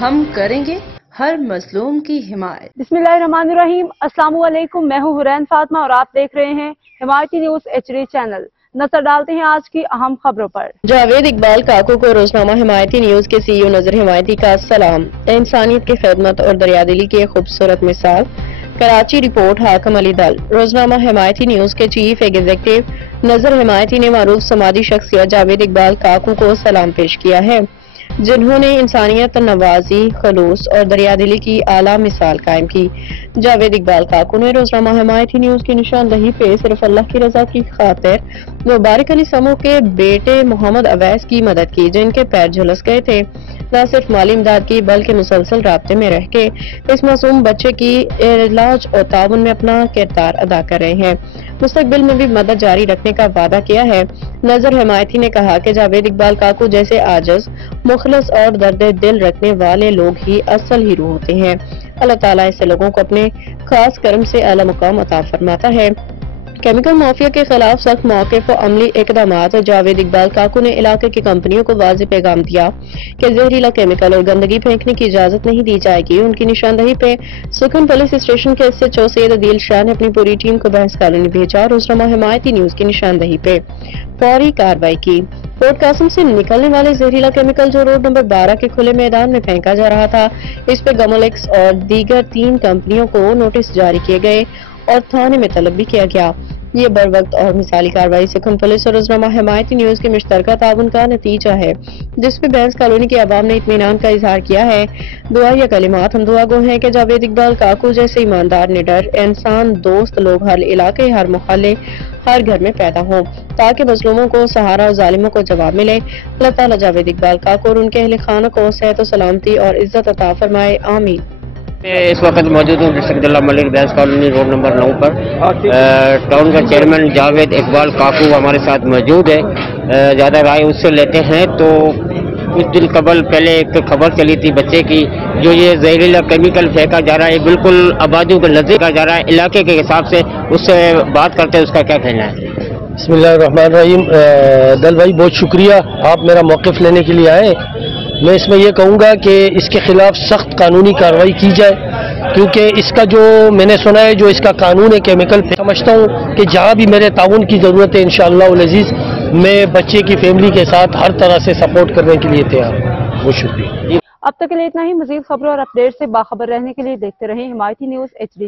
ہم کریں گے ہر مظلوم کی حمایت۔ بسم اللہ الرحمن الرحیم۔ السلام علیکم، میں ہوں حرین فاطمہ اور آپ دیکھ رہے ہیں حمایتی نیوز HD چینل۔ نظر ڈالتے ہیں آج کی اہم خبروں پر۔ جاوید اقبال کاکو کو روزنامہ حمایتی نیوز کے CEO نظر حمایتی کا سلام۔ انسانیت کی خدمت اور دریادلی کی ایک خوبصورت مثال۔ کراچی رپورٹ حاکم علی دل۔ روزنامہ حمایتی نیوز کے چیف ایگزیکٹو نظر حمایتی نے معروف سماجی شخصیت جاوید اقبال کاکو کو سلام پیش کیا ہے، جنہوں نے انسانیت نوازی، خلوص اور دریادلی کی اعلیٰ مثال قائم کی۔ جاوید اقبال کاکو نے روزنامہ حمایتی نیوز کی نشاندہی پہ صرف اللہ کی رضا کی خاطر مبارک علی سمو کے بیٹے محمد اویس کی مدد کی، جن کے پیر جھلس گئے تھے۔ نہ صرف مالی امداد کی بلکہ مسلسل رابطے میں رہ کے اس معصوم بچے کی علاج اور تعاون میں اپنا کردار ادا کر رہے ہیں۔ مستقبل میں بھی مدد جاری رکھنے کا وعدہ کیا ہے۔ نظر حمایتی نے کہا کہ جاوید اقبال کاکو جیسے عاجز، مخلص اور درد دل رکھنے والے لوگ ہی اصل ہیرو ہوتے ہیں۔ اللہ تعالیٰ ایسے لوگوں کو اپنے خاص کرم سے اعلیٰ مقام عطا فرماتا ہے۔ کیمیکل مافیا کے خلاف سخت موقف و عملی اقدامات۔ جاوید اقبال کاکو نے علاقے کی کمپنیوں کو واضح پیغام دیا کہ زہریلا کیمیکل اور گندگی پھینکنے کی اجازت نہیں دی جائے گی۔ ان کی نشاندہی پہ سکھن پولیس اسٹیشن کے SHO سید عدیل شاہ نے اپنی پوری ٹیم کو بحث کالونی بھیجا اور روزنامہ حمایتی نیوز کی نشاندہی پہ فوری کارروائی کی۔ پورٹ قاسم سے نکلنے والے زہریلا کیمیکل جو روڈ نمبر 12 کے کھلے میدان میں پھینکا جا رہا تھا، اس پہ گمولیکس اور دیگر 3 کمپنیوں کو نوٹس جاری کیے گئے اور تھانے میں طلب بھی کیا گیا۔ یہ بر وقت اور مثالی کارروائی سکھن پولیس اور روزنامہ حمایتی نیوز کے مشترکہ تعاون کا نتیجہ ہے، جس پہ بینس کالونی کے عوام نے اطمینان کا اظہار کیا ہے۔ دعا یا کلمات۔ ہم دعا گو ہیں کہ جاوید اقبال کاکو جیسے ایماندار، نڈر، انسان دوست لوگ ہر علاقے، ہر محلے، ہر گھر میں پیدا ہوں، تاکہ مظلوموں کو سہارا اور ظالموں کو جواب ملے۔ اللہ تعالیٰ جاوید اقبال کاکو اور ان کے اہل خانہ کو صحت و سلامتی اور عزت عطا فرمائے، آمین۔ میں اس وقت موجود ہوں ڈسٹرکٹ عبداللہ ملک بینس کالونی روڈ نمبر 9 پر۔ ٹاؤن کا چیئرمین جاوید اقبال کاکو ہمارے ساتھ موجود ہے، زیادہ رائے اس سے لیتے ہیں۔ تو کچھ دن قبل پہلے ایک خبر چلی تھی بچے کی، جو یہ زہریلا کیمیکل پھینکا جا رہا ہے، بالکل آبادیوں کے نزدیک جا رہا ہے، علاقے کے حساب سے اس سے بات کرتے ہیں، اس کا کیا کہنا ہے؟ بسم اللہ الرحمن الرحیم۔ دل بھائی بہت شکریہ، آپ میرا موقف لینے کے لیے آئے۔ میں اس میں یہ کہوں گا کہ اس کے خلاف سخت قانونی کارروائی کی جائے، کیونکہ اس کا جو میں نے سنا ہے، جو اس کا قانون ہے کیمیکل، سمجھتا ہوں کہ جہاں بھی میرے تعاون کی ضرورت ہے انشاءاللہ العزیز میں بچے کی فیملی کے ساتھ ہر طرح سے سپورٹ کرنے کے لیے تیار ہوں۔ بہت شکریہ۔ اب تک کے لیے اتنا ہی۔ مزید خبروں اور اپڈیٹ سے باخبر رہنے کے لیے دیکھتے رہیں حمایتی نیوز HD۔